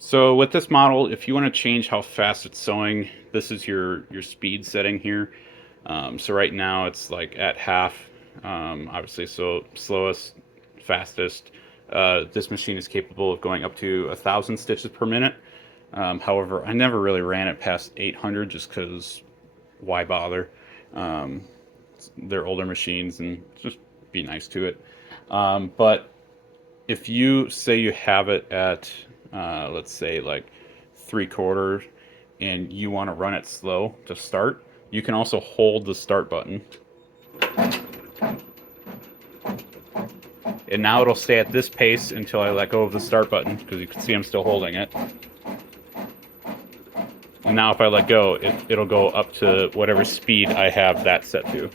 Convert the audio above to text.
So with this model, if you want to change how fast it's sewing, this is your speed setting here. So right now it's like at half, obviously, so slowest, fastest. This machine is capable of going up to 1,000 stitches per minute. However, I never really ran it past 800 just because why bother? Um, they're older machines and just be nice to it. But if you say you have it at, let's say, like 3/4 and you want to run it slow to start, you can also hold the start button. And now it'll stay at this pace until I let go of the start button, because you can see I'm still holding it. And now if I let go, it'll go up to whatever speed I have that set to.